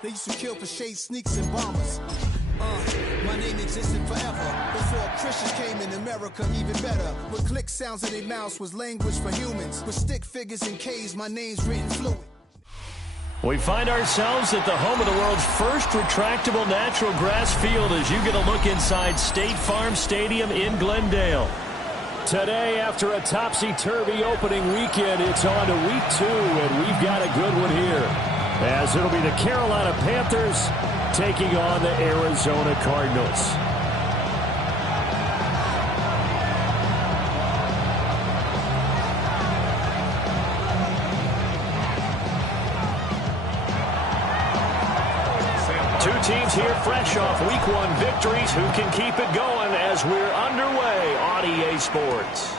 They used to kill for shade sneaks and bombers. My name existed forever. Before Christians came in America, even better. With click sounds in their mouths was language for humans. With stick figures and K's, my name's written fluid. We find ourselves at the home of the world's first retractable natural grass field as you get a look inside State Farm Stadium in Glendale. Today, after a topsy-turvy opening weekend, it's on to week 2, and we've got a good one here. As it'll be the Carolina Panthers taking on the Arizona Cardinals. Two teams here fresh off Week 1 victories. Who can keep it going as we're underway on EA Sports?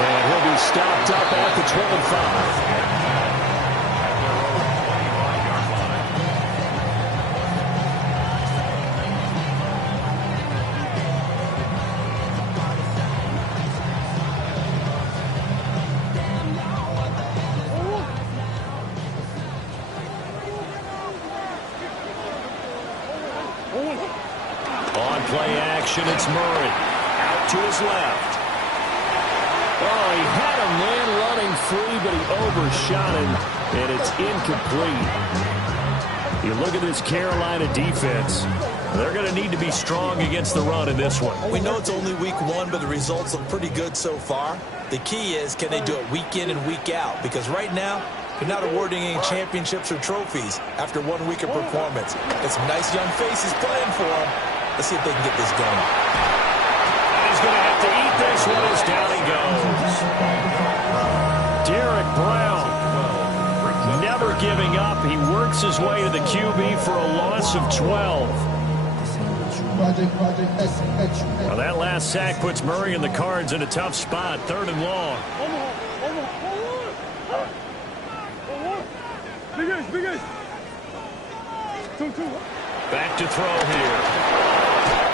And he'll be stopped up at the 25. On play action, it's Murray. Out to his left. Oh, he had a man running free, but he overshot him, and it's incomplete. You look at this Carolina defense. They're going to need to be strong against the run in this one. We know it's only week 1, but the results look pretty good so far. The key is, can they do it week in and week out? Because right now, they're not awarding any championships or trophies after 1 week of performance. Got some nice young faces playing for them. Let's see if they can get this going. He's going to have to eat this one as down he goes. Derek Brown, never giving up. He works his way to the QB for a loss of 12. Now that last sack puts Murray and the Cards in a tough spot, 3rd and long. Back to throw here.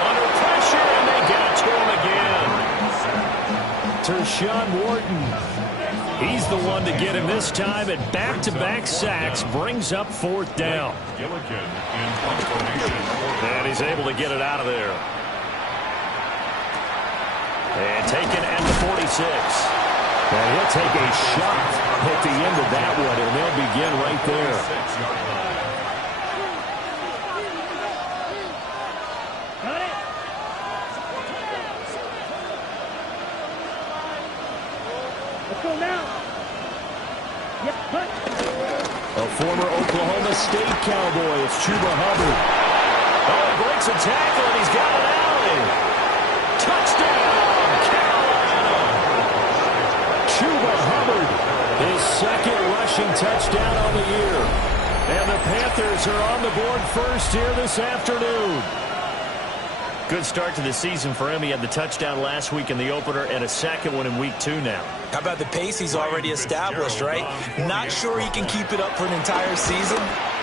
Under pressure, and they get it to him again. Tershawn Wharton. He's the one to get him this time at back-to-back sacks. Brings up 4th down. And he's able to get it out of there. And taken at the 46. And he'll take a shot at the end of that one, and they'll begin right there. A former Oklahoma State Cowboy, it's Chuba Hubbard. Oh, he breaks a tackle, and he's got an alley. Touchdown, Carolina! Chuba Hubbard, his 2nd rushing touchdown on the year. And the Panthers are on the board first here this afternoon. Good start to the season for him. He had the touchdown last week in the opener and a 2nd one in week 2 now. How about the pace he's already established, right? Not sure he can keep it up for an entire season,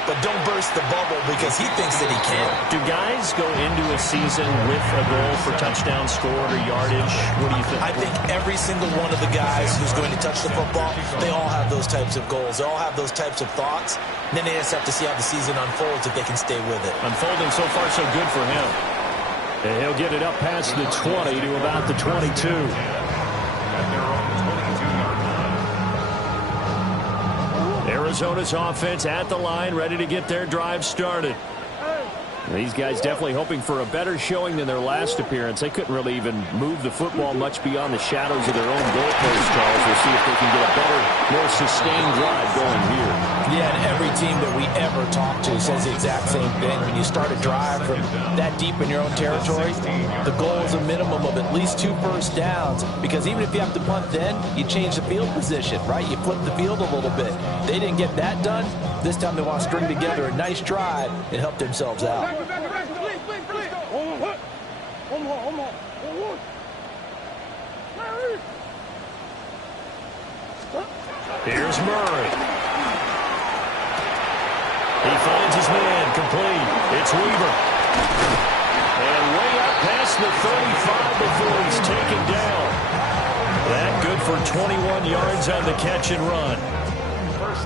but don't burst the bubble because he thinks that he can. Do guys go into a season with a goal for touchdown scored or yardage? What do you think? I think every single one of the guys who's going to touch the football, they all have those types of goals. They all have those types of thoughts. And then they just have to see how the season unfolds if they can stay with it. Unfolding so far so good for him. And he'll get it up past the 20 to about the 22. Arizona's offense at the line, ready to get their drive started. These guys definitely hoping for a better showing than their last appearance. They couldn't really even move the football much beyond the shadows of their own goalpost, Charles. We'll see if they can get a better, more sustained drive going here. Yeah, and every team that we ever talk to says the exact same thing. When you start a drive from that deep in your own territory, the goal is a minimum of at least 2 first downs. Because even if you have to punt then, you change the field position, right? You flip the field a little bit. They didn't get that done. This time they want to string together a nice drive and help themselves out. Here's Murray. He finds his man, complete. It's Weaver. And way up past the 35 before he's taken down. That good for 21 yards on the catch and run.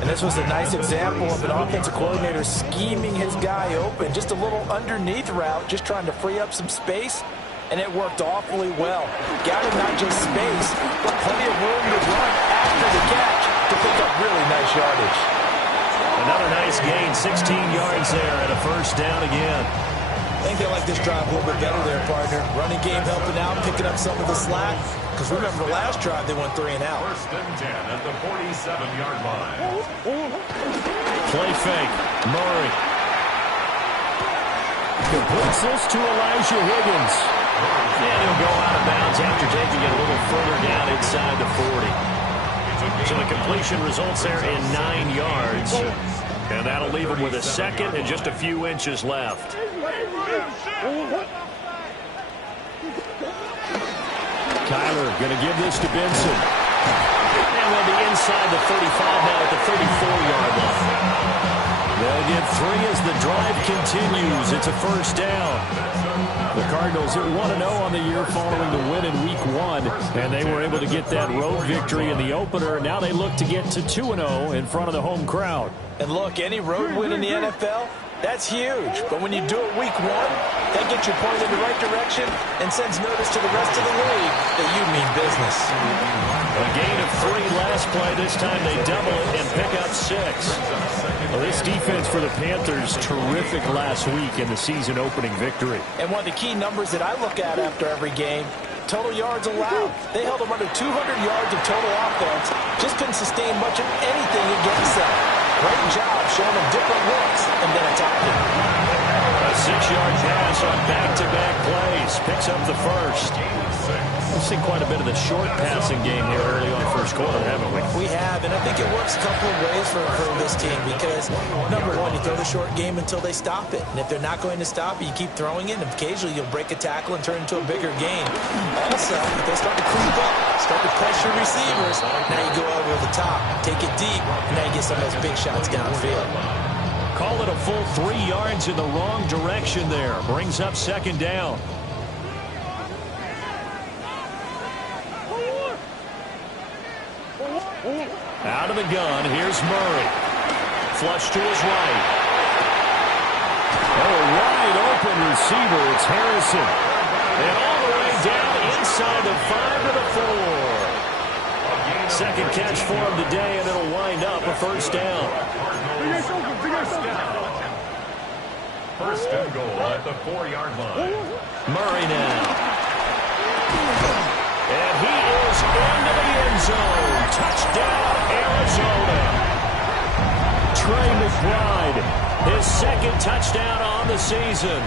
And this was a nice example of an offensive coordinator scheming his guy open. Just a little underneath route, just trying to free up some space. And it worked awfully well. Got him not just space, but plenty of room to run after the catch to pick up really nice yardage. Another nice gain, 16 yards there and a first down again. I think they like this drive a little bit better there, partner. Running game helping out, picking up some of the slack. Because remember the last drive, they went 3 and out. First and 10 at the 47-yard line. Play fake. Murray completes this to Elijah Higgins. And he'll go out of bounds after taking it a little further down inside the 40. So the completion results there in 9 yards. And that'll leave him with a second and just a few inches left. Kyler going to give this to Benson. And they'll be inside the 35 now at the 34-yard line. They'll get 3 as the drive continues. It's a first down. The Cardinals are 1-0 on the year following the win in Week 1. And they were able to get that road victory in the opener. Now they look to get to 2-0 in front of the home crowd. And look, any road win in the NFL, that's huge. But when you do it Week 1, that gets you pointed in the right direction and sends notice to the rest of the league that you mean business. A gain of 3 last play. This time they double it and pick up 6. Well, this defense for the Panthers, terrific last week in the season opening victory. And one of the key numbers that I look at after every game, total yards allowed. They held them under 200 yards of total offense. Just couldn't sustain much of anything against them. Great job showing them different looks and then attacking. A 6-yard pass on back-to-back plays. Picks up the first. We've seen quite a bit of the short passing game here early on first quarter, haven't we? We have, and I think it works a couple of ways for this team because, number one, you throw the short game until they stop it. And if they're not going to stop it, you keep throwing it, and occasionally you'll break a tackle and turn it into a bigger gain. Also, if they start to creep up, start to pressure receivers, now you go over the top, take it deep, and now you get some of those big shots downfield. Call it a full 3 yards in the wrong direction there. Brings up second down. Out of the gun, here's Murray. Flush to his right. Oh, a wide open receiver. It's Harrison. And all the way down inside the 5 to the 4. Second catch for him today, and it'll wind up a first down. First and goal at the 4-yard line. Murray now. And he is into the end zone. Touchdown, Arizona. Trey McBride, his second touchdown on the season.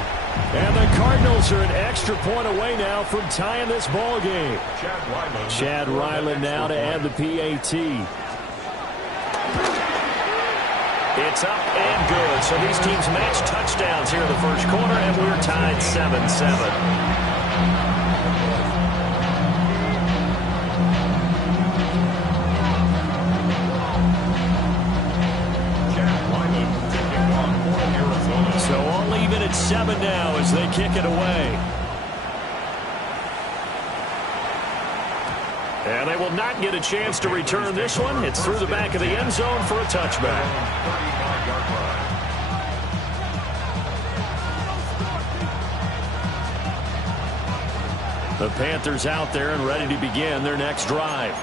And the Cardinals are an extra point away now from tying this ball game. Chad Ryland now to add the PAT. It's up and good. So these teams match touchdowns here in the first quarter, and we're tied 7-7. So all even at 7 now as they kick it away. And they will not get a chance to return this one. It's through the back of the end zone for a touchback. The Panthers out there and ready to begin their next drive.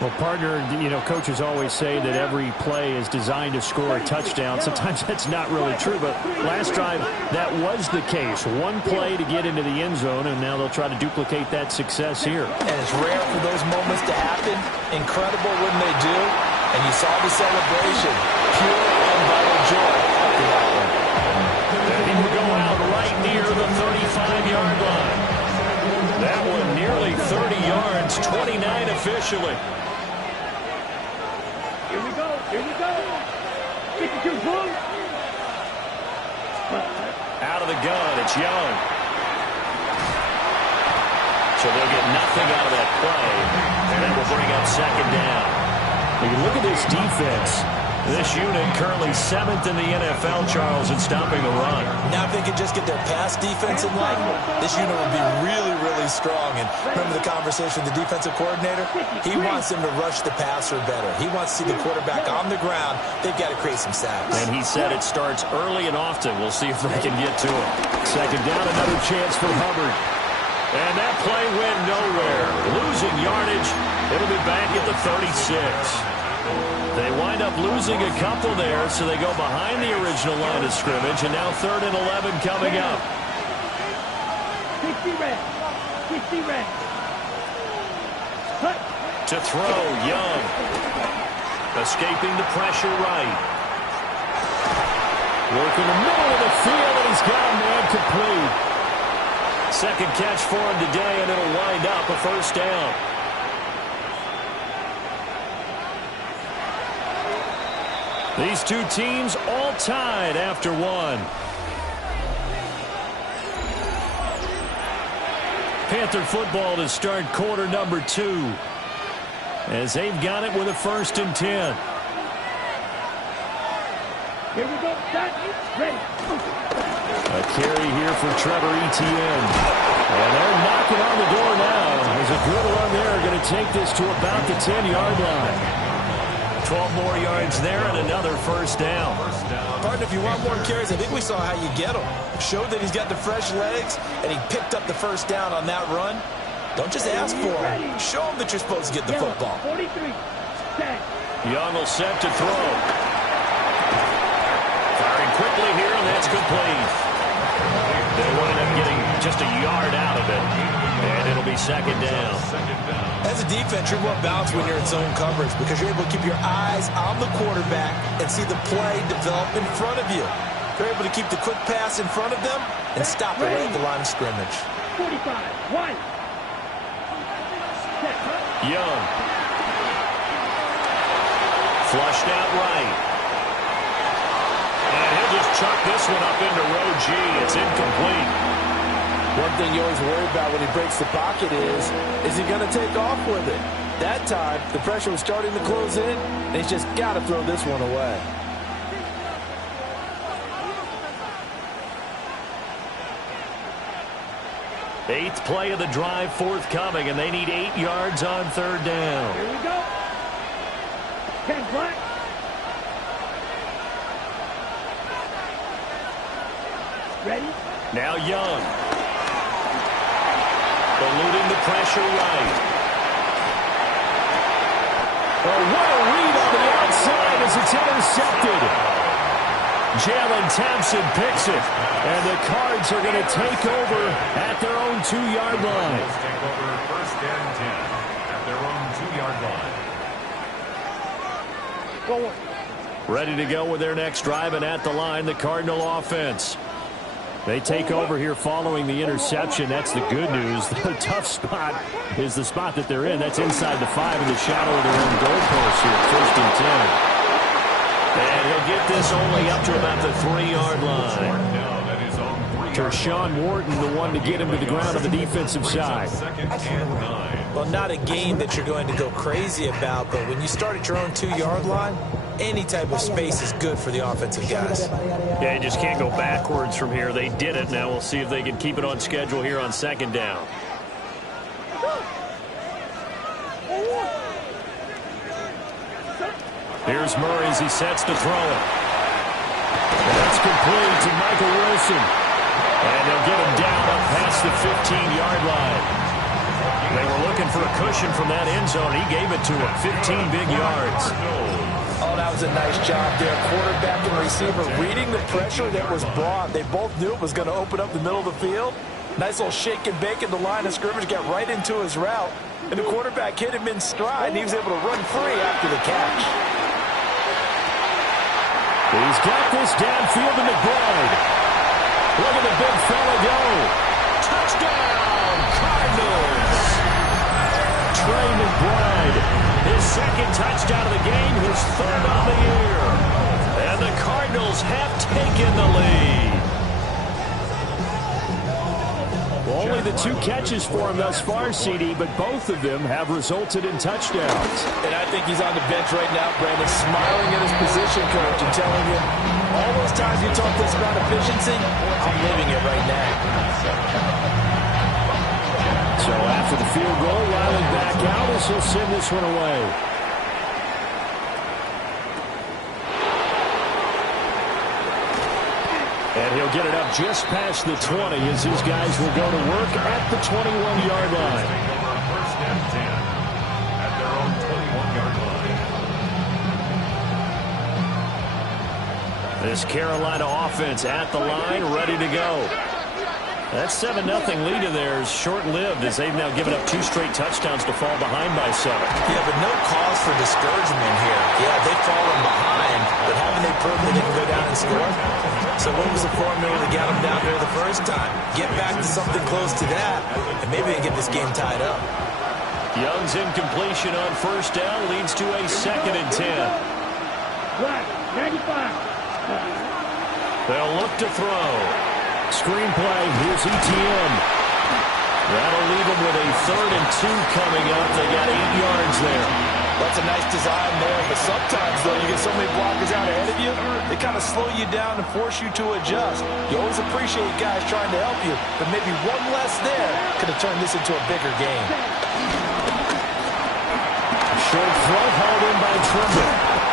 Well, partner, you know, coaches always say that every play is designed to score a touchdown. Sometimes that's not really true, but last drive, that was the case. One play to get into the end zone, and now they'll try to duplicate that success here. And it's rare for those moments to happen. Incredible when they do. And you saw the celebration. Pure, unbridled joy after that one. And he will go out right near the 35-yard line. That one nearly 30 yards, 29 officially. Here we go. 52 points. Out of the gun, it's Young. So they'll get nothing out of that play, and that will bring up second down. When you look at this defense, this unit currently 7th in the NFL, Charles, in stopping the run. Now if they could just get their pass defense in line, this unit would be really, really really strong. And remember the conversation with the defensive coordinator? He wants them to rush the passer better. He wants to see the quarterback on the ground. They've got to create some sacks. And he said it starts early and often. We'll see if they can get to it. Second down, another chance for Hubbard. And that play went nowhere. Losing yardage. It'll be back at the 36. They wind up losing a couple there, so they go behind the original line of scrimmage, and now 3rd and 11 coming up. 60 red. 60 red. To throw, Young. Escaping the pressure right. Working the middle of the field, and he's got a man complete. Second catch for him today, and it'll wind up a first down. These two teams all tied after one. Panther football to start quarter number 2. As they've got it with a 1st and 10. Here we go. Set. Ready. A carry here for Trevor Etienne. And they're knocking on the door now. There's a good run there. Going to take this to about the 10-yard line. 12 more yards there and another first down. Partner, if you want more carries, I think we saw how you get him. Showed that he's got the fresh legs, and he picked up the first down on that run. Don't just ask for him. Show him that you're supposed to get the football. 43. Young will set to throw. Firing quickly here, and that's complete. They wind up getting just a yard out of it, and it'll be second down. As a defense, you're more balanced when you're in zone coverage because you're able to keep your eyes on the quarterback and see the play develop in front of you. You're able to keep the quick pass in front of them and stop it right at the line of scrimmage. 45. 1. Young. Flushed out right. And he'll just chuck this one up into row G. It's incomplete. One thing you always worry about when he breaks the pocket is he going to take off with it? That time, the pressure was starting to close in, and he's just got to throw this one away. Eighth play of the drive forthcoming, and they need 8 yards on 3rd down. Here we go. 10 black. Ready? Now Young. Eluding the pressure right. Oh, what a read on the outside as it's intercepted. Jalen Thompson picks it, and the Cards are going to take over at their own 2-yard line. Take over 1st and 10 at their own 2-yard line. Go on. Ready to go with their next drive, and at the line, the Cardinal offense. They take over here following the interception. That's the good news. The tough spot is the spot that they're in. That's inside the 5 in the shadow of their own goalpost here, 1st and 10. And he'll get this only up to about the 3-yard line. Tershawn Wharton, the one to get him to the ground on the defensive side. Well, not a game that you're going to go crazy about, but when you start at your own 2-yard line, any type of space is good for the offensive guys. Yeah, you just can't go backwards from here. They did it. Now we'll see if they can keep it on schedule here on 2nd down. Here's Murray as he sets to throw it. And that's complete to Michael Wilson. And they'll get him down up past the 15-yard line. They were looking for a cushion from that end zone. He gave it to him. 15 big yards. Oh, that was a nice job there. Quarterback and receiver reading the pressure that was brought. They both knew it was going to open up the middle of the field. Nice little shake and bake in the line of scrimmage. Got right into his route. And the quarterback hit him in stride, and he was able to run free after the catch. He's got this downfield to McBride. Look at the big fella go. Touchdown, Cardinals. Trey McBride, his 2nd touchdown of the game, his 3rd on the year. And the Cardinals have taken the lead. Only the 2 catches for him thus far, CD, but both of them have resulted in touchdowns. And I think he's on the bench right now, Brandon, smiling at his position coach and telling him, all those times you talk this about efficiency, I'm living it right now. So after the field goal, Riley back out as he'll send this one away. And he'll get it up just past the 20 as his guys will go to work at the 21-yard line. First and 10 at their own 21-yard line. This Carolina offense at the line, ready to go. That 7-0 lead of theirs short-lived as they've now given up 2 straight touchdowns to fall behind by 7. Yeah, but no cause for discouragement here. Yeah, they've fallen behind, but haven't they proven that they can go down and score? So what was the formula to get them down there the first time? Get back to something close to that, and maybe they can get this game tied up. Young's incompletion on first down leads to a 2nd and 10. Right, 95. They'll look to throw. Screenplay, here's ETN. That'll leave them with a 3rd and 2 coming up. They got 8 yards there. That's a nice design there, but sometimes, though, you get so many blockers out ahead of you, they kind of slow you down and force you to adjust. You always appreciate guys trying to help you, but maybe one less there could have turned this into a bigger game. Short throw hauled in by Trimble.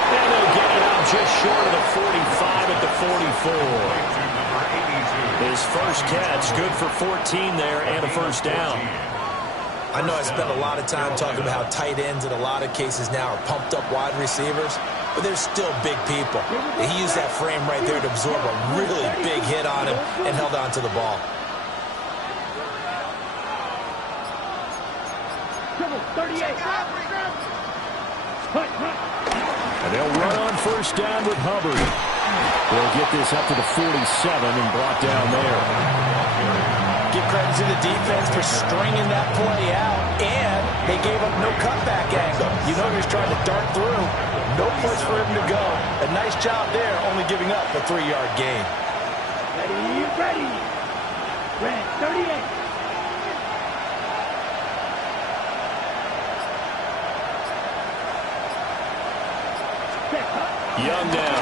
And they'll get it out just short of the 45 at the 44. His first catch, good for 14 there and a first down. I know I spent a lot of time talking about how tight ends in a lot of cases now are pumped up wide receivers, but they're still big people. He used that frame right there to absorb a really big hit on him and held on to the ball. 38. And they'll run on first down with Hubbard. They'll get this up to the 47 and brought down there. Give credit to the defense for stringing that play out, and they gave up no cutback angle. You know he was trying to dart through. No place for him to go. A nice job there, only giving up a 3-yard gain. Ready. Red, 38. Young now.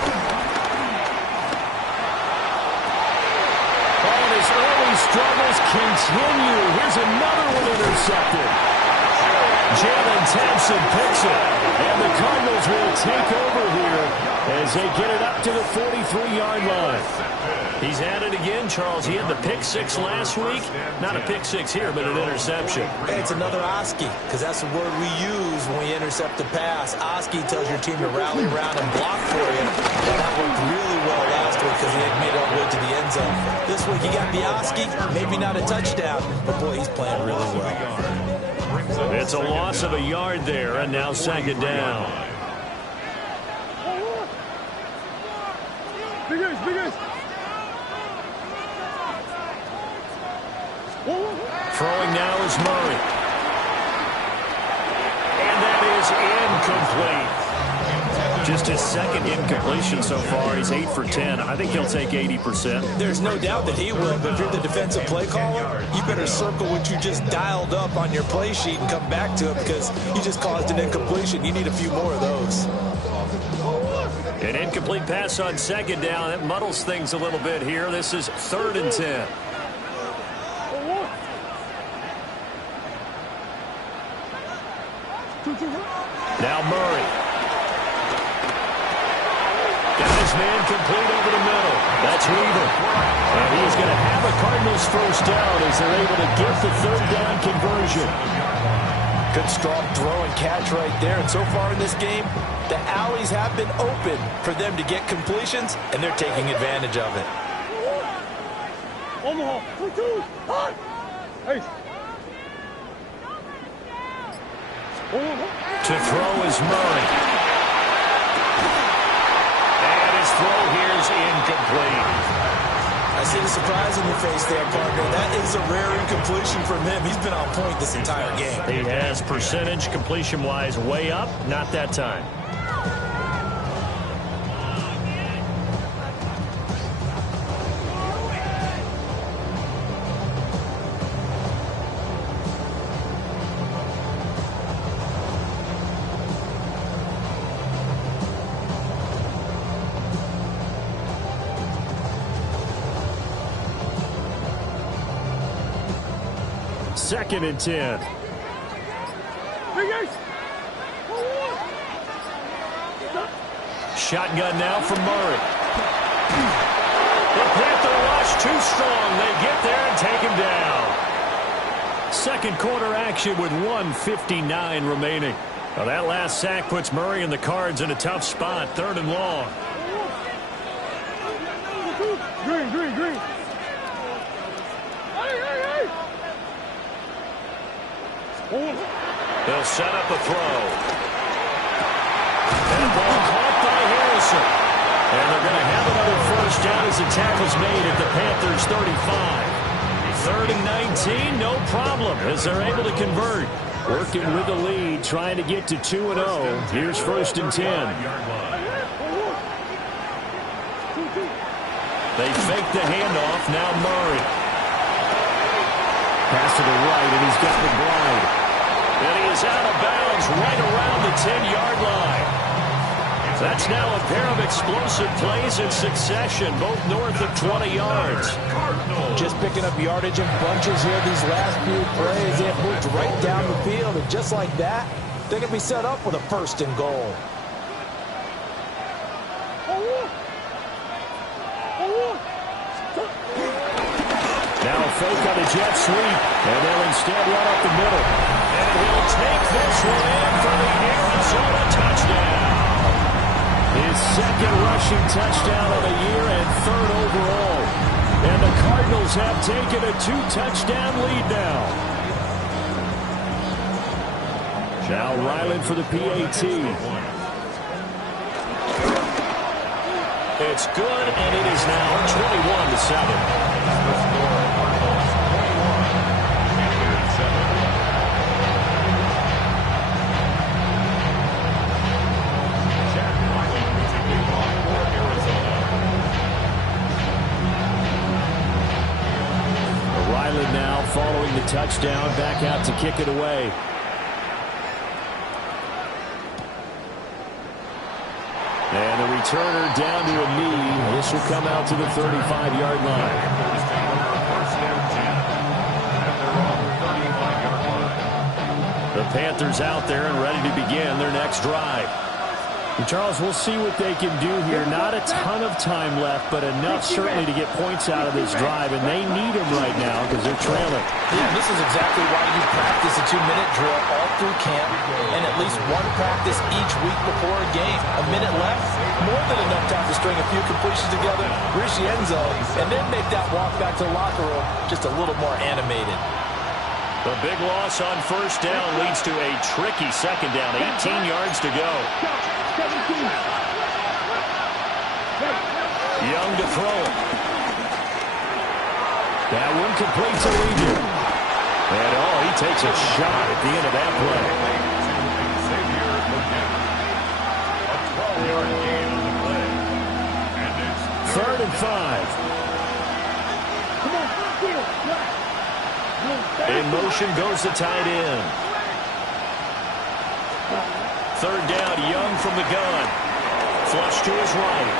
And his early struggles continue. Here's another one intercepted. Jalen Thompson picks it. And the Cardinals will take over here as they get it up to the 43-yard line. He's at it again, Charles. He had the pick 6 last week. Not a pick 6 here, but an interception. Hey, it's another Oski, because that's the word we use when we intercept a pass. Oski tells your team to rally around and block for you. And that worked really well last week because he had made it all the way to the end zone. This week he got the Oski, maybe not a touchdown, but boy, he's playing really well. It's a loss of a yard there, and now 2nd down. Bigger. Throwing now is Murray. And that is incomplete. Just his 2nd incompletion so far. He's 8 for 10. I think he'll take 80%. There's no doubt that he will, but if you're the defensive play caller, you better circle what you just dialed up on your play sheet and come back to it because you just caused an incompletion. You need a few more of those. An incomplete pass on 2nd down. That muddles things a little bit here. This is 3rd and 10. Now Murray. Got his man complete over the middle. That's Weaver. And he's going to have a Cardinals first down as they're able to get the 3rd down conversion. Good strong throw and catch right there. And so far in this game, the alleys have been open for them to get completions, and they're taking advantage of it. Omaha. Hey. To throw is Murray. And his throw here is incomplete. I see the surprise in your face there, partner. That is a rare incompletion from him. He's been on point this entire game. He has percentage completion-wise way up. Not that time. 2nd and 10. Shotgun now from Murray. The Panther rush too strong. They get there and take him down. Second quarter action with 1:59 remaining. Well, that last sack puts Murray and the Cards in a tough spot. 3rd and long. Green. They'll set up a throw. And ball caught by Harrison. And they're going to have another first down as the tackle's made at the Panthers' 35. 3rd and 19, no problem, as they're able to convert. Working with the lead, trying to get to 2-0. Here's 1st and 10. They fake the handoff. Now Murray. Pass to the right, and he's got McBride. And he is out of bounds right around the 10-yard line. That's now a pair of explosive plays in succession, both north of 20 yards. Just picking up yardage in bunches here these last few plays. They have moved right down the field, and just like that, they can be set up with a 1st and goal. Now a fake on a jet sweep, and they'll instead run up the middle. And he'll take this one in for the Arizona touchdown. His 2nd rushing touchdown of the year and 3rd overall. And the Cardinals have taken a 2-touchdown lead now. Now Ryland for the PAT. It's good, and it is now 21-7. Now following the touchdown, back out to kick it away. And the returner down to a knee. This will come out to the 35-yard line. The Panthers out there and ready to begin their next drive. And Charles, we'll see what they can do here. Not a ton of time left, but enough certainly to get points out of this drive, and they need them right now because they're trailing. Yeah, this is exactly why you practice a 2-minute drill all through camp and at least one practice each week before a game. A minute left, more than enough time to string a few completions together, reach the end zone, and then make that walk back to the locker room just a little more animated. The big loss on 1st down leads to a tricky 2nd down, 18 yards to go. Young to throw it. That one complete to Legion. And he takes a shot at the end of that play. A 12-yard gain on the play. And it's 3rd and 5. In motion goes the tight end. 3rd down, Young from the gun. Flush to his right.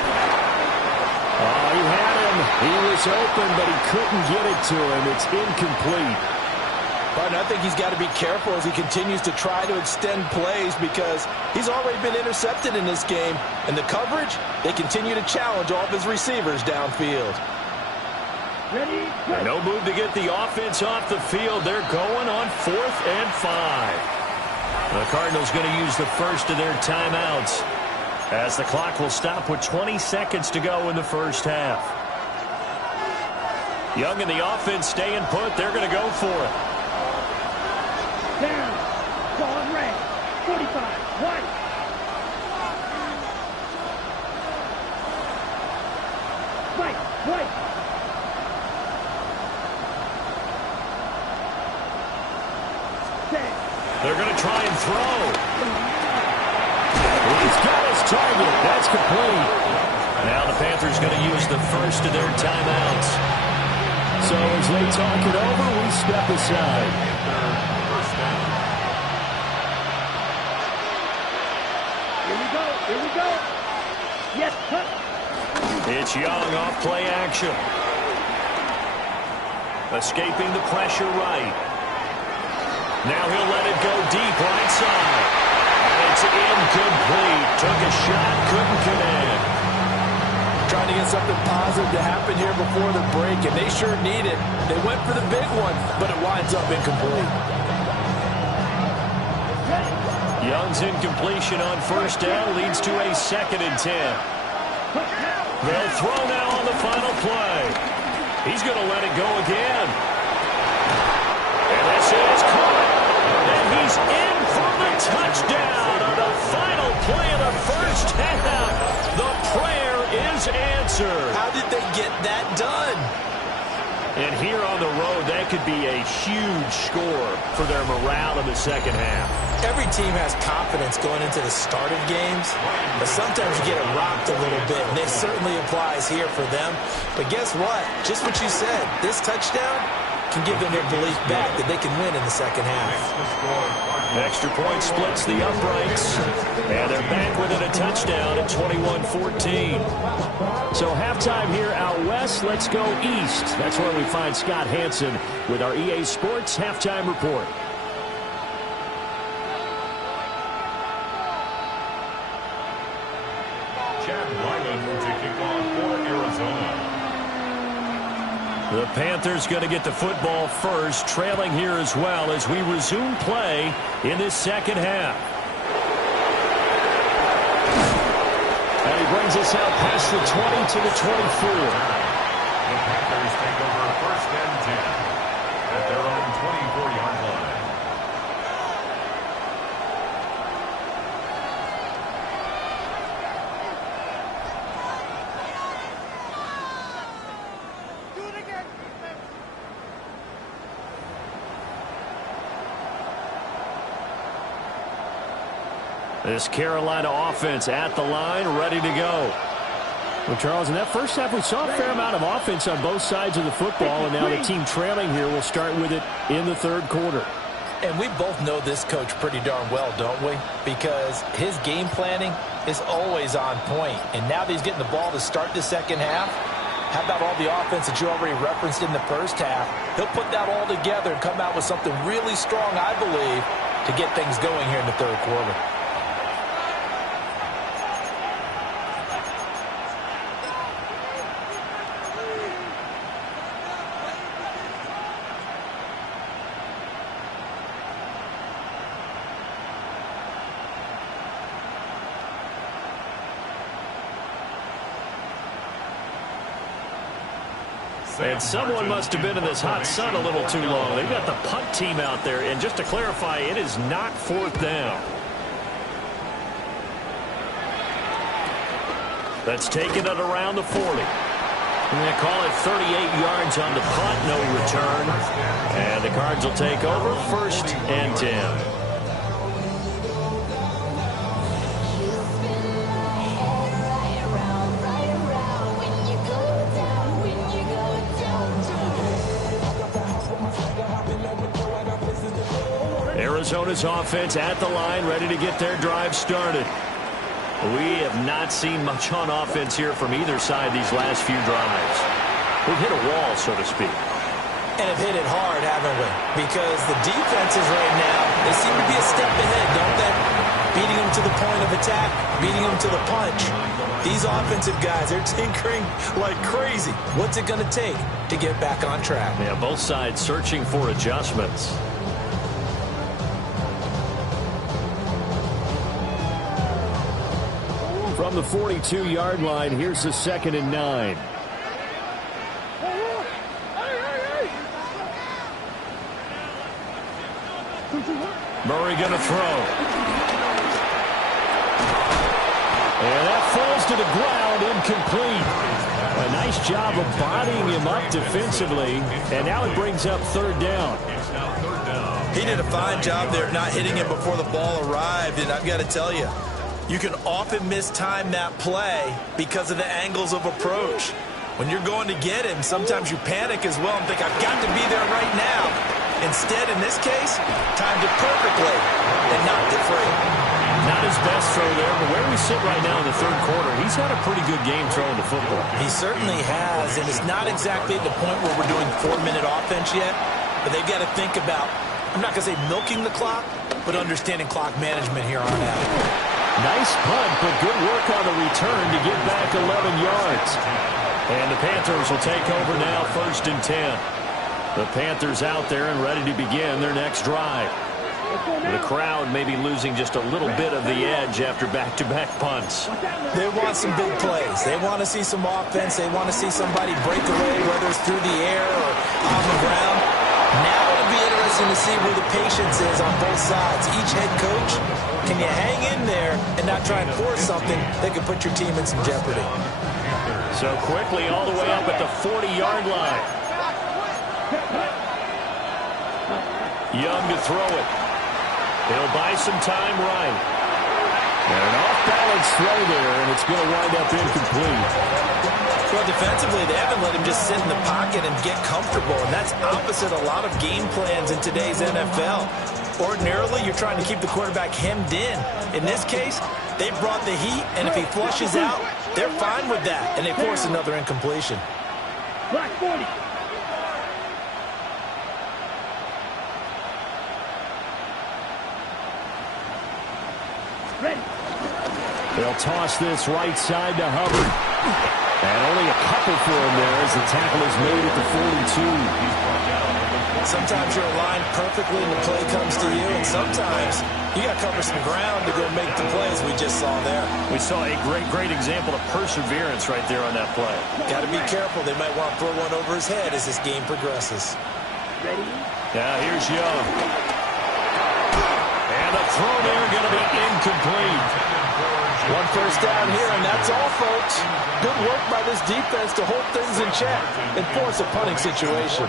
Oh, he had him. He was open, but he couldn't get it to him. It's incomplete. But I think he's got to be careful as he continues to try to extend plays because he's already been intercepted in this game. And the coverage, they continue to challenge all of his receivers downfield. No move to get the offense off the field. They're going on 4th and 5. The Cardinals going to use the first of their timeouts as the clock will stop with 20 seconds to go in the first half. Young and the offense staying put. They're going to go for it. Down. Gone red. 45. White. White. They're going to try and throw. He's got his target. That's complete. Now the Panthers going to use the first of their timeouts. So as they talk it over, we step aside. Here we go. Yes, cut. It's Young off play action. Escaping the pressure right. Now he'll let it go deep right side. And it's incomplete. Took a shot, couldn't connect. Trying to get something positive to happen here before the break, and they sure need it. They went for the big one, but it winds up incomplete. Young's incompletion on first down leads to a 2nd and 10. They'll throw now on the final play. He's going to let it go again. And this is caught. And he's in for the touchdown on the final play of the first half. The prayer is answered. How did they get that done? And here on the road, that could be a huge score for their morale in the second half. Every team has confidence going into the start of games, but sometimes you get it rocked a little bit, and it certainly applies here for them. But guess what? Just what you said, this touchdown can give them their belief back that they can win in the second half. Extra point splits the uprights, and they're back within a touchdown at 21-14. So halftime here out west, let's go east. That's where we find Scott Hansen with our EA Sports Halftime Report. The Panthers going to get the football first, trailing here as well as we resume play in this second half. And he brings us out past the 20 to the 24. The Panthers take over 1st and 10 at their own 24-yard line. This Carolina offense at the line, ready to go. Well, Charles, in that first half, we saw a fair amount of offense on both sides of the football, and now the team trailing here will start with it in the third quarter. And we both know this coach pretty darn well, don't we? Because his game planning is always on point. And now that he's getting the ball to start the second half, how about all the offense that you already referenced in the first half? He'll put that all together and come out with something really strong, I believe, to get things going here in the third quarter. And someone must have been in this hot sun a little too long. They've got the punt team out there. And just to clarify, it is not 4th down. That's taken it around the 40. And they call it 38 yards on the punt, no return. And the Cards will take over 1st and 10. Arizona's offense at the line, ready to get their drive started. We have not seen much on offense here from either side these last few drives. We've hit a wall, so to speak. And have hit it hard, haven't we? Because the defenses right now, they seem to be a step ahead, don't they? Beating them to the point of attack, beating them to the punch. These offensive guys, they're tinkering like crazy. What's it going to take to get back on track? Yeah, both sides searching for adjustments. From the 42-yard line, here's the 2nd and 9. Murray going to throw. And that falls to the ground, incomplete. A nice job of bodying him up defensively, and now it brings up 3rd down. He did a fine job there of not hitting him before the ball arrived, and I've got to tell you, you can often mistime that play because of the angles of approach. When you're going to get him, sometimes you panic as well and think, I've got to be there right now. Instead, in this case, timed it perfectly and knocked it free. Not his best throw there, but where we sit right now in the third quarter, he's had a pretty good game throwing the football. He certainly has, and it's not exactly at the point where we're doing 4-minute offense yet, but they've got to think about, I'm not going to say milking the clock, but understanding clock management here on out. Nice punt, but good work on the return to get back 11 yards. And the Panthers will take over now, 1st and 10. The Panthers out there and ready to begin their next drive. The crowd may be losing just a little bit of the edge after back-to-back punts. They want some big plays. They want to see some offense. They want to see somebody break away, whether it's through the air or on the ground. Now it'll be interesting to see where the patience is on both sides. Each head coach, can you hang in there and not try and force something that could put your team in some jeopardy? So quickly all the way up at the 40-yard line. Young to throw it. He'll buy some time right. And an off-balance throw there, and it's going to wind up incomplete. Well, defensively, they haven't let him just sit in the pocket and get comfortable, and that's opposite a lot of game plans in today's NFL. Ordinarily, you're trying to keep the quarterback hemmed in. In this case, they brought the heat, and if he flushes out, they're fine with that, and they force another incompletion. Black 40. Ready. They'll toss this right side to Hubbard. And only a couple for him there as the tackle is made at the 42. Sometimes you're aligned perfectly and the play comes to you, and sometimes you got to cover some ground to go make the plays we just saw there. We saw a great example of perseverance right there on that play. Got to be careful. They might want to throw one over his head as this game progresses. Ready. Now here's Young. And the throw there going to be incomplete. One first down here, and that's all, folks. Good work by this defense to hold things in check and force a punting situation.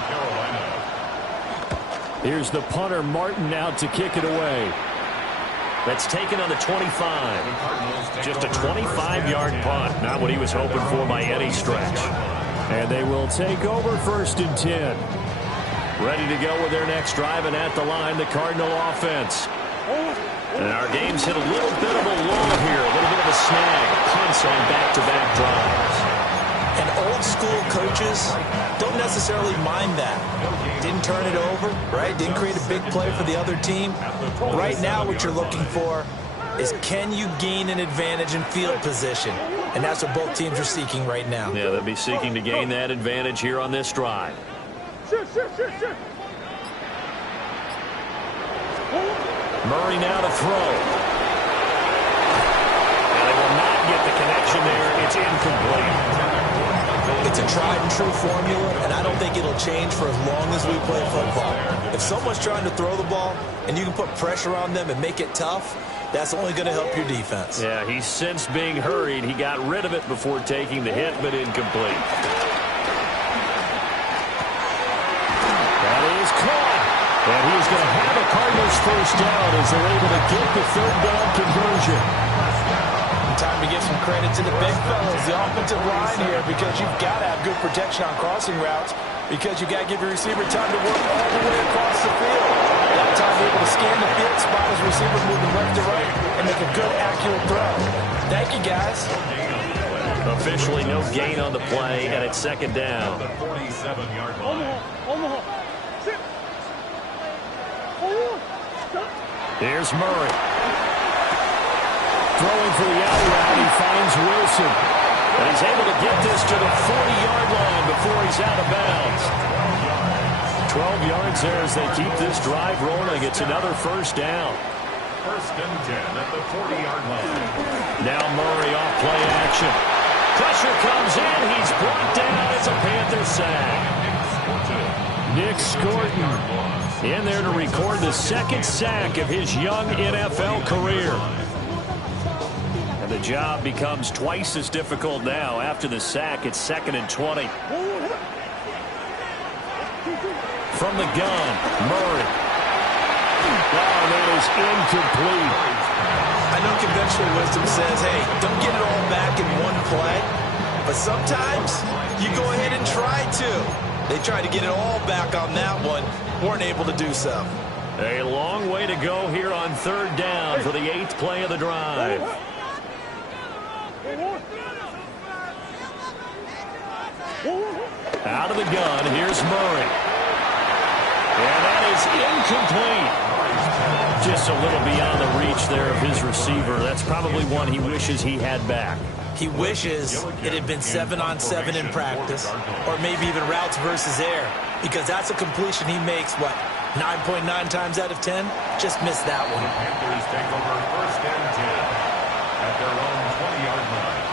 Here's the punter, Martin, out to kick it away. That's taken on the 25. Just a 25-yard punt. Not what he was hoping for by any stretch. And they will take over 1st and 10. Ready to go with their next drive, and at the line, the Cardinal offense. And our game's hit a little bit of a lull here, a little bit of a snag. Punts on back-to-back drives. And old-school coaches don't necessarily mind that. Didn't turn it over, right? Didn't create a big play for the other team. Right now what you're looking for is, can you gain an advantage in field position? And that's what both teams are seeking right now. Yeah, they'll be seeking to gain that advantage here on this drive. Sure. Murray now to throw. And they will not get the connection there. It's incomplete. It's a tried-and-true formula, and I don't think it'll change for as long as we play football. If someone's trying to throw the ball and you can put pressure on them and make it tough, that's only going to help your defense. Yeah, he's since being hurried. He got rid of it before taking the hit, but incomplete. That is caught. And he's going to have a Cardinals first down as they're able to get the 3rd down conversion. Time to give some credit to the big fellas, the offensive line here, because you've got to have good protection on crossing routes, because you've got to give your receiver time to work all the way across the field. That time to be able to scan the field, spot his receiver moving left to right, and make a good, accurate throw. Thank you, guys. Officially no gain on the play, and it's 2nd down. The 47-yard line. Omaha. Sit. Here's Murray. Throwing for the out route, he finds Wilson. And he's able to get this to the 40-yard line before he's out of bounds. 12 yards there as they keep this drive rolling. It's another first down. 1st and 10 at the 40-yard line. Now Murray off play action. Pressure comes in. He's brought down. It's a Panther sack. Nick Scorton in there to record the 2nd sack of his young NFL career. And the job becomes twice as difficult now. After the sack, it's 2nd and 20. From the gun, Murray. Oh, that is incomplete. I know conventional wisdom says, hey, don't get it all back in one play. But sometimes you go ahead and try to. They tried to get it all back on that one. Weren't able to do so. A long way to go here on 3rd down for the 8th play of the drive. Out of the gun, here's Murray. And that is incomplete. Just a little beyond the reach there of his receiver. That's probably one he wishes he had back. He wishes it had been 7-on-7 in practice, or maybe even routes versus air, because that's a completion he makes, 9.9 times out of 10? Just missed that one. The Panthers take over 1st and 10 at their own 20-yard line.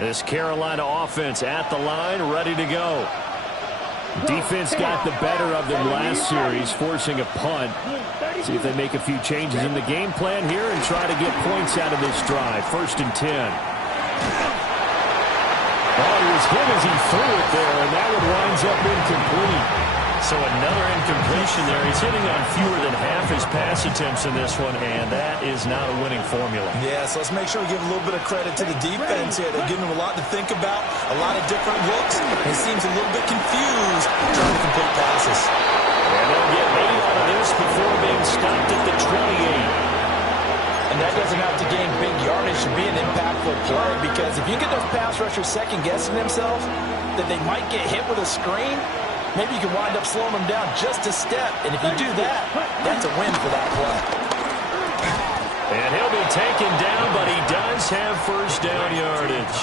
This Carolina offense at the line, ready to go. Defense got the better of them last series, forcing a punt. See if they make a few changes in the game plan here and try to get points out of this drive. 1st and 10. Oh, he was hit as he threw it there, and that one winds up incomplete. So another incompletion there. He's hitting on fewer than half his pass attempts in this one, and that is not a winning formula. Yeah, so let's make sure we give a little bit of credit to the defense here. They're giving him a lot to think about, a lot of different looks. He seems a little bit confused trying to complete passes. And they'll get 8 out of this before being stopped at the 28. And that doesn't have to gain big yardage to be an impactful play, because if you get those pass rushers second-guessing themselves that they might get hit with a screen, maybe you can wind up slowing them down just a step. And if you do that, that's a win for that play. And he'll be taken down, but he does have 1st down yardage.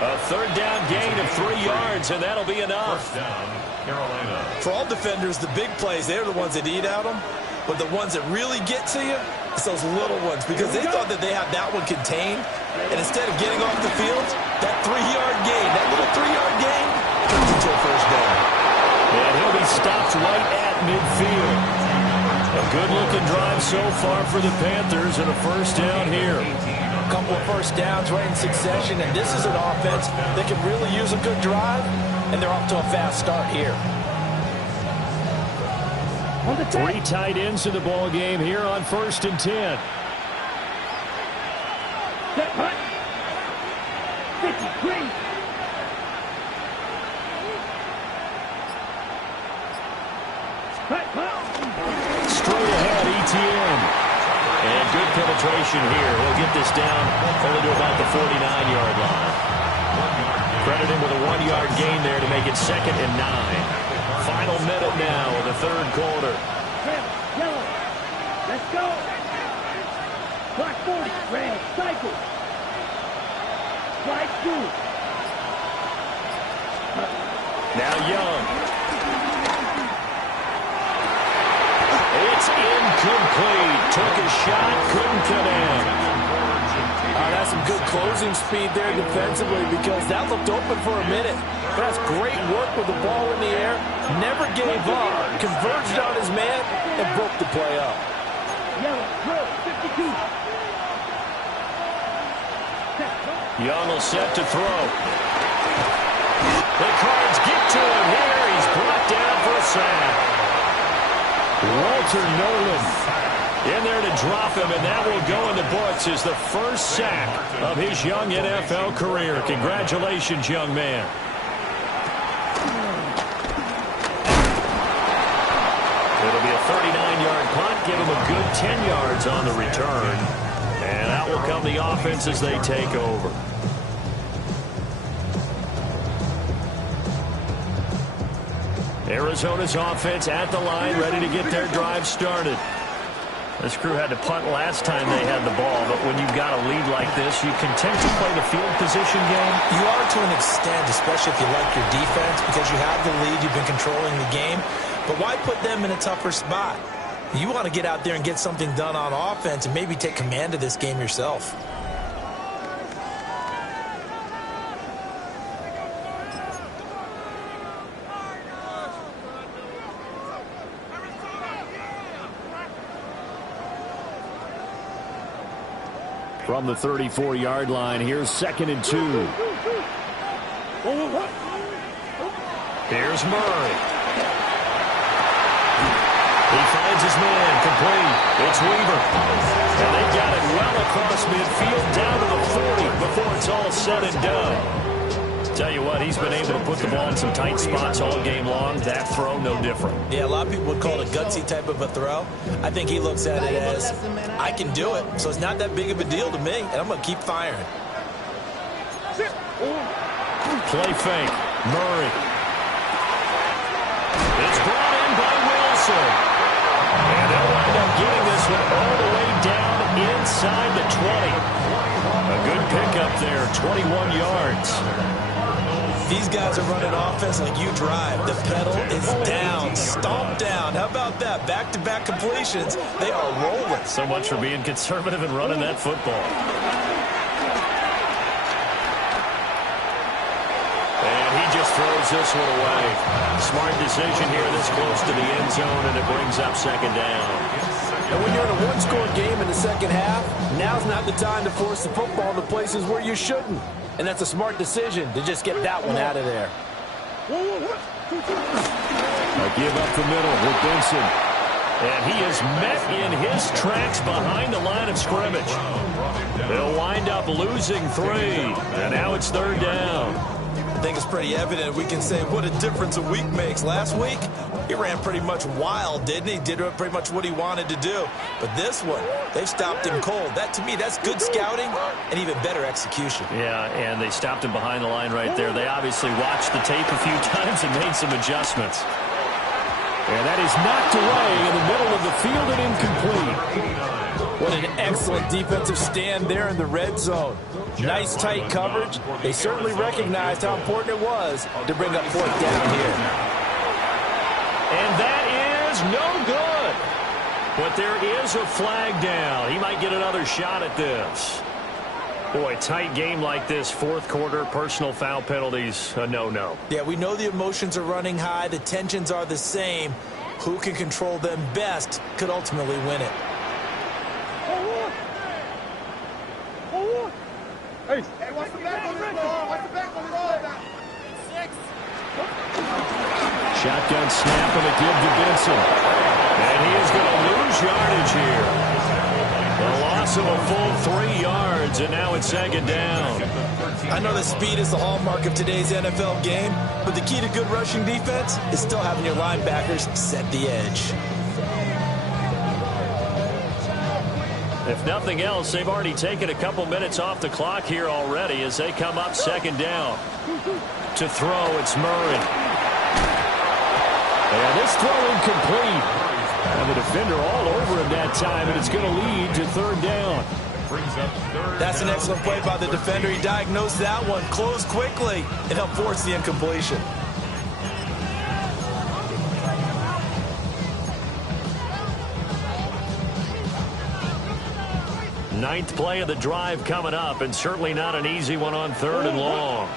A 3rd down gain of 3 yards, and that'll be enough. 1st down, Carolina. For all defenders, the big plays, they're the ones that eat at them. But the ones that really get to you, it's those little ones, because they thought that they had that one contained. And instead of getting off the field, that 3-yard gain, that little 3-yard gain, turns into a 1st down. And he'll be stopped right at midfield. A good-looking drive so far for the Panthers, and a 1st down here. A couple of 1st downs right in succession, and this is an offense that can really use a good drive, and they're off to a fast start here. 3 tight ends in the ball game here on 1st and 10. Set punt. 53. Straight ahead, ETN. And good penetration here. He'll get this down only to about the 49-yard line. Credit him with a 1-yard gain there to make it 2nd and 9. Final minute now of the 3rd quarter. Red, yellow. Let's go. Clock 40. Red, cycle. Slide through. Now Young. It's incomplete. Took a shot, couldn't connect. That's some good closing speed there defensively, because that looked open for a minute. But that's great work with the ball in the air. Never gave up. Converged on his man and broke the play up. Yellow, red, 52. Young will set to throw. The Cards get to him here. He's brought down for a sack. Walter Nolan in there to drop him, and that will go in the books as the 1st sack of his young NFL career. Congratulations, young man. It'll be a 39-yard punt, give him a good 10 yards on the return. And out will come the offense as they take over. Arizona's offense at the line, ready to get their drive started. This crew had to punt last time they had the ball, but when you've got a lead like this, you content to play the field position game? You are to an extent, especially if you like your defense, because you have the lead, you've been controlling the game. But why put them in a tougher spot? You want to get out there and get something done on offense and maybe take command of this game yourself. From the 34-yard line, here's 2nd and 2. Here's Murray. He finds his man, complete. It's Weaver. And they've got it well across midfield, down to the 40 before it's all said and done. Tell you what, he's been able to put the ball in some tight spots all game long. That throw, no different. Yeah, a lot of people would call it a gutsy type of a throw. I think he looks at it as, I can do it, so it's not that big of a deal to me, and I'm going to keep firing. Play fake. Murray. It's brought in by Wilson. And they'll wind up getting this one all the way down inside the 20. A good pickup there, 21 yards. These guys are running offense like you drive. The pedal is down, stomped down. How about that? Back-to-back completions. They are rolling. So much for being conservative and running that football. And he just throws this one away. Smart decision here this close to the end zone, and it brings up second down. And when you're in a one-score game in the second half, now's not the time to force the football into places where you shouldn't. And that's a smart decision to just get that one out of there. A give up the middle with Benson. And he is met in his tracks behind the line of scrimmage. They'll wind up losing 3. And now it's third down. I think it's pretty evident. We can say what a difference a week makes. Last week, he ran pretty much wild, didn't he? Did pretty much what he wanted to do. But this one, they've stopped him cold. That, to me, that's good scouting and even better execution. Yeah, and they stopped him behind the line right there. They obviously watched the tape a few times and made some adjustments. And that is knocked away in the middle of the field and incomplete. What an excellent defensive stand there in the red zone. Nice tight coverage. They certainly recognized how important it was to bring up fourth down here. And that is no good. But there is a flag down. He might get another shot at this. Boy, tight game like this, fourth quarter, personal foul penalties, a no-no. Yeah, we know the emotions are running high. The tensions are the same. Who can control them best could ultimately win it. Hey, what's the back on this ball? What's the back on this ball? 6. Shotgun snap and a give to Benson. And he is going to lose yardage here. A loss of a full 3 yards, and now it's second down. I know that speed is the hallmark of today's NFL game, but the key to good rushing defense is still having your linebackers set the edge. If nothing else, they've already taken a couple minutes off the clock here already as they come up second down. To throw, it's Murray. And this throw incomplete. And the defender all over him that time, and it's going to lead to third down. That's an excellent play by the defender. He diagnosed that one, closed quickly, and helped force the incompletion. Ninth play of the drive coming up, and certainly not an easy one on third and long.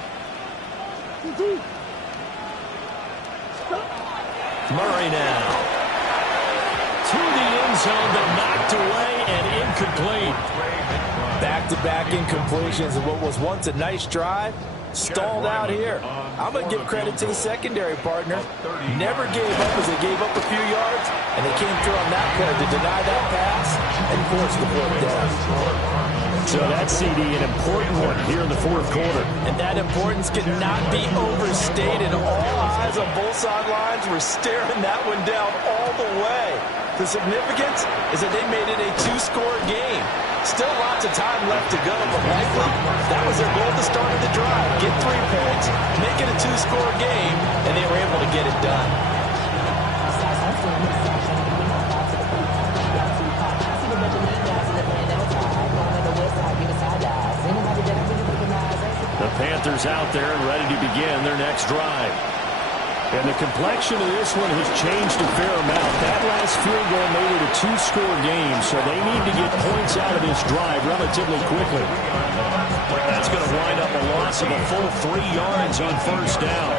Murray now. To the end zone, but knocked away and incomplete. Back-to-back incompletions of what was once a nice drive. Stalled out here. I'm going to give credit to the secondary partner. Never gave up as they gave up a few yards, and they came through on that play to deny that pass and force the fourth down. So that CD, an important one here in the fourth quarter. And that importance cannot be overstated. All eyes on both sidelines were staring that one down all the way. The significance is that they made it a 2-score game. Still lots of time left to go, but likely that was their goal at the start of the drive. Get 3 points, make it a 2-score game, and they were able to get it done. The Panthers out there and ready to begin their next drive. And the complexion of this one has changed a fair amount. That last field goal made it a 2-score game, so they need to get points out of this drive relatively quickly. That's going to wind up a loss of a full 3 yards on first down.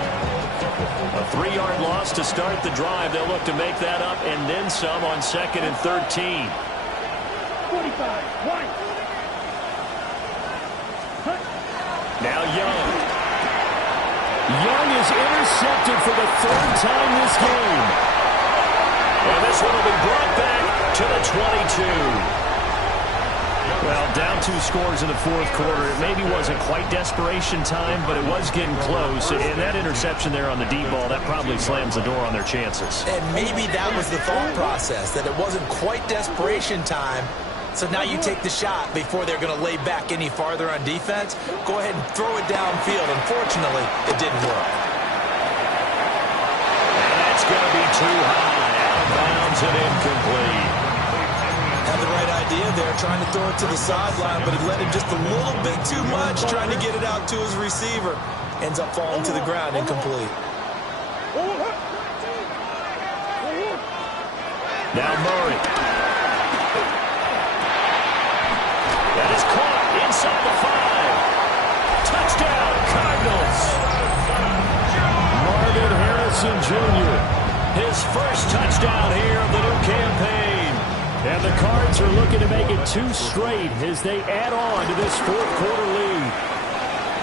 A 3-yard loss to start the drive. They'll look to make that up and then some on second and 13. 45. Now Young. Young is intercepted for the 3rd time this game. And this one will be brought back to the 22. Well, down 2 scores in the fourth quarter. It maybe wasn't quite desperation time, but it was getting close. And that interception there on the deep ball, that probably slams the door on their chances. And maybe that was the thought process, that it wasn't quite desperation time. So now you take the shot before they're going to lay back any farther on defense. Go ahead and throw it downfield. Unfortunately, it didn't work. And that's going to be too high. Out of bounds and incomplete. Had the right idea there, trying to throw it to the sideline, but he let him just a little bit too much, trying to get it out to his receiver. Ends up falling to the ground, incomplete. Now Murray. That is caught inside the 5. Touchdown, Cardinals. Marvin Harrison Jr. His first touchdown here of the new campaign. And the Cards are looking to make it 2 straight as they add on to this fourth quarter lead.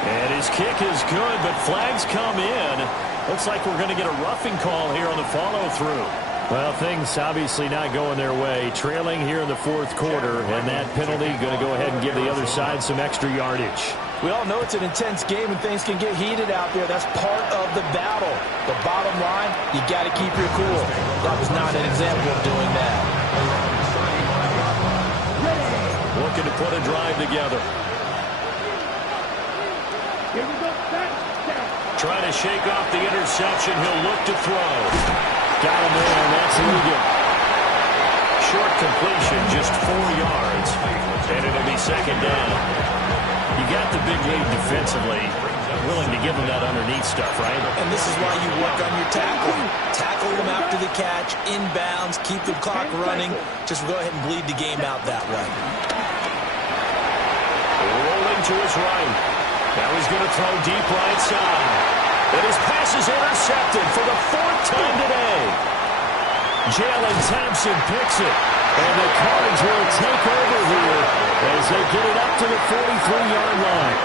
And his kick is good, but flags come in. Looks like we're going to get a roughing call here on the follow-through. Well, things obviously not going their way. Trailing here in the fourth quarter, and that penalty going to go ahead and give the other side some extra yardage. We all know it's an intense game and things can get heated out there. That's part of the battle. The bottom line, you got to keep your cool. That was not an example of doing that. Looking to put a drive together. Trying to shake off the interception. He'll look to throw. Got him there, and that's legal. Short completion, just 4 yards. And it'll be second down. You got the big lead defensively. Willing to give them that underneath stuff, right? And this is why you work on your tackling. Tackle them after the catch, inbounds, keep the clock running. Just go ahead and bleed the game out that way. Rolling to his right. Now he's going to throw deep right side. And his pass is intercepted for the 4th time today. Jalen Thompson picks it. And the Cards will take over here as they get it up to the 43-yard line.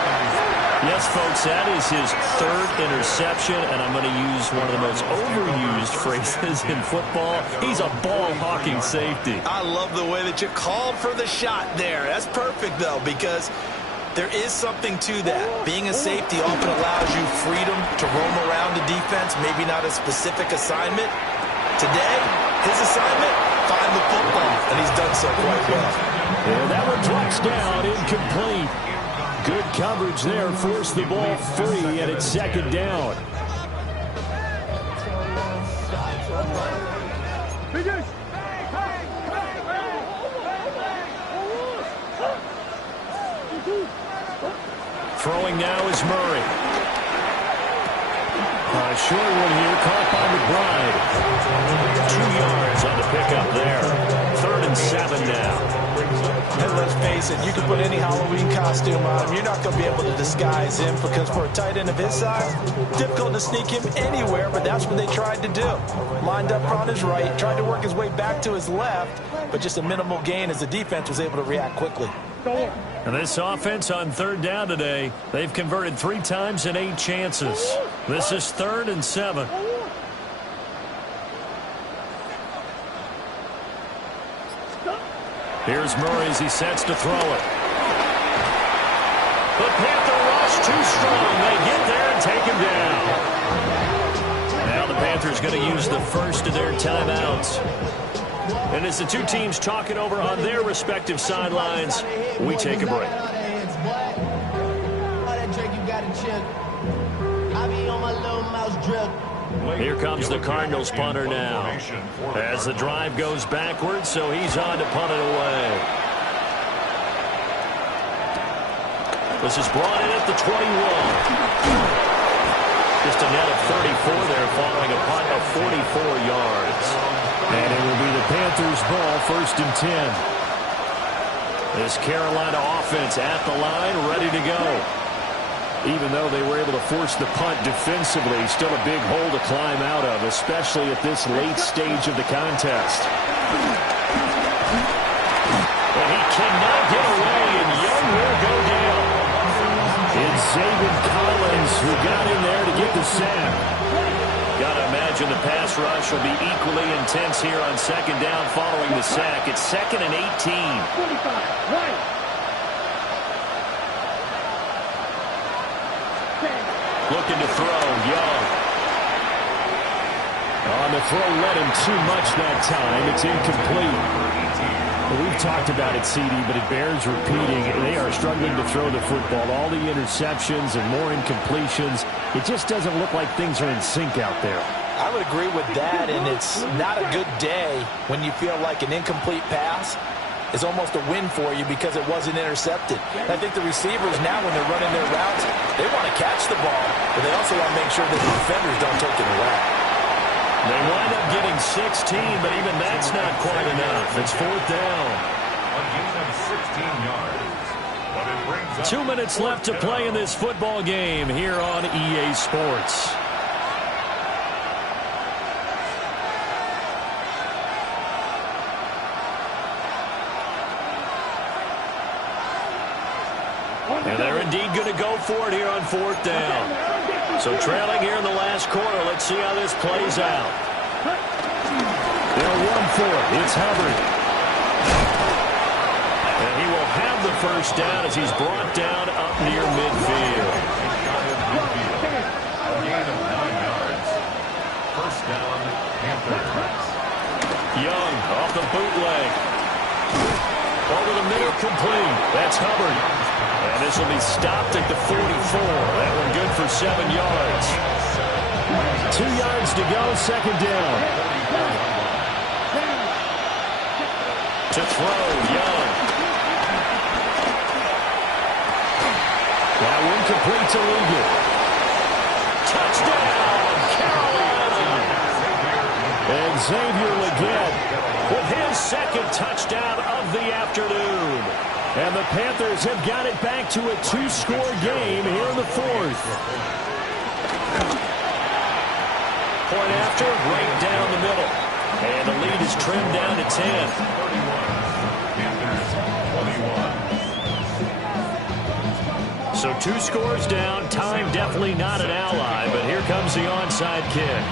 Yes, folks, that is his 3rd interception, and I'm going to use one of the most overused phrases in football. He's a ball-hawking safety. I love the way that you called for the shot there. That's perfect, though, because there is something to that. Being a safety often allows you freedom to roam around the defense, maybe not a specific assignment. Today, his assignment, find the football, and he's done so quite well. And that one drops down, incomplete. Good coverage there, forced the ball free, and it's second down. Throwing now is Murray. Short one here, caught by McBride. 2 yards on the pickup there. 3rd and 7 now. And let's face it, you can put any Halloween costume on him. You're not going to be able to disguise him because for a tight end of his size, difficult to sneak him anywhere, but that's what they tried to do. Lined up on his right, tried to work his way back to his left, but just a minimal gain as the defense was able to react quickly. And this offense on 3rd down today, they've converted 3 times in 8 chances. This is 3rd and 7. Here's Murray as he sets to throw it. The Panther rush too strong. They get there and take him down. Now the Panthers going to use the first of their timeouts. And as the two teams talking over on their respective sidelines, we take a break. Here comes the Cardinals punter now. As the drive goes backwards, so he's on to punt it away. This is brought in at the 21. Just a net of 34 there following a punt of 44 yards. And it will be the Panthers' ball, 1st and 10. This Carolina offense at the line, ready to go. Even though they were able to force the punt defensively, still a big hole to climb out of, especially at this late stage of the contest. And he cannot get away, and Young will go down. It's Zaven Collins who got in there to get the sack. Got to imagine the pass rush will be equally intense here on 2nd down following the sack. It's 2nd and 18. 45, right. Looking to throw, Young. On the throw, led him too much that time. It's incomplete. Well, we've talked about it, CD, but it bears repeating. They are struggling to throw the football. All the interceptions and more incompletions. It just doesn't look like things are in sync out there. I would agree with that, and it's not a good day when you feel like an incomplete pass is almost a win for you because it wasn't intercepted. And I think the receivers now, when they're running their routes, they want to catch the ball, but they also want to make sure that the defenders don't take it away. They wind up getting 16, but even that's not quite enough. It's fourth down. A gain of 16 yards. But it brings up 2 minutes left to play in this football game here on EA Sports. And they're indeed going to go for it here on fourth down. So trailing here in the last quarter. Let's see how this plays out. They'll run for it. It's Hubbard. And he will have the first down as he's brought down up near midfield. a gain of 9 yards. First down, Panthers. Young off the bootleg. Over the middle, complete. That's Hubbard. And this will be stopped at the 44. That one good for 7 yards. 2 yards to go, second down. To throw, Young. That one complete to Luger. Touchdown, Carolina. And Xavier Legette with his second touchdown of the afternoon. And the Panthers have got it back to a 2-score game here in the fourth. Point after, right down the middle. And the lead is trimmed down to 10. 31, Panthers 21. So 2 scores down. Time definitely not an ally, but here comes the onside kick.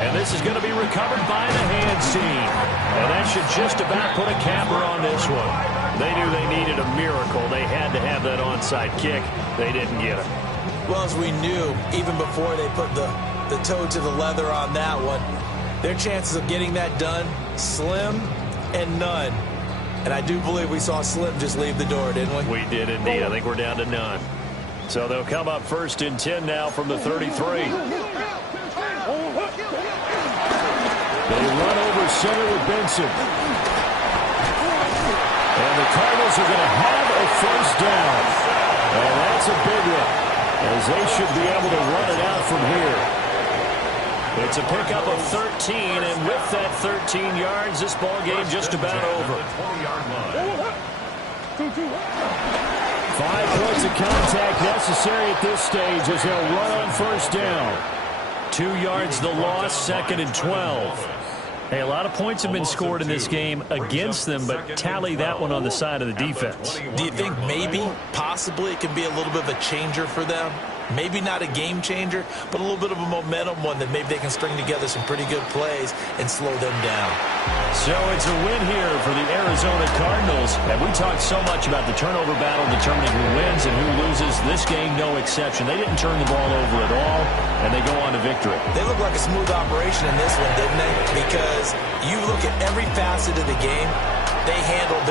And this is going to be recovered by the hands team. And that should just about put a capper on this one. They knew they needed a miracle. They had to have that onside kick. They didn't get it. Well, as we knew, even before they put the toe to the leather on that one, their chances of getting that done, slim and none. And I do believe we saw Slim just leave the door, didn't we? We did indeed. I think we're down to none. So they'll come up first and 10 now from the 33. They run over center with Benson. And the Cardinals are going to have a first down. And that's a big one, as they should be able to run it out from here. It's a pickup of 13, and with that 13 yards, this ball game just about over. 5 points of contact necessary at this stage as they'll run on first down. 2 yards the loss, second and 12. Hey, a lot of points have been scored in this game against them, but tally that one on the side of the defense. Do you think maybe, possibly, it can be a little bit of a changer for them? Maybe not a game changer, but a little bit of a momentum one that maybe they can string together some pretty good plays and slow them down. So it's a win here for the Arizona Cardinals. And we talked so much about the turnover battle determining who wins and who loses. This game, no exception. They didn't turn the ball over at all, and they go on to victory. They look like a smooth operation in this one, didn't they? Because you look at every facet of the game, they handled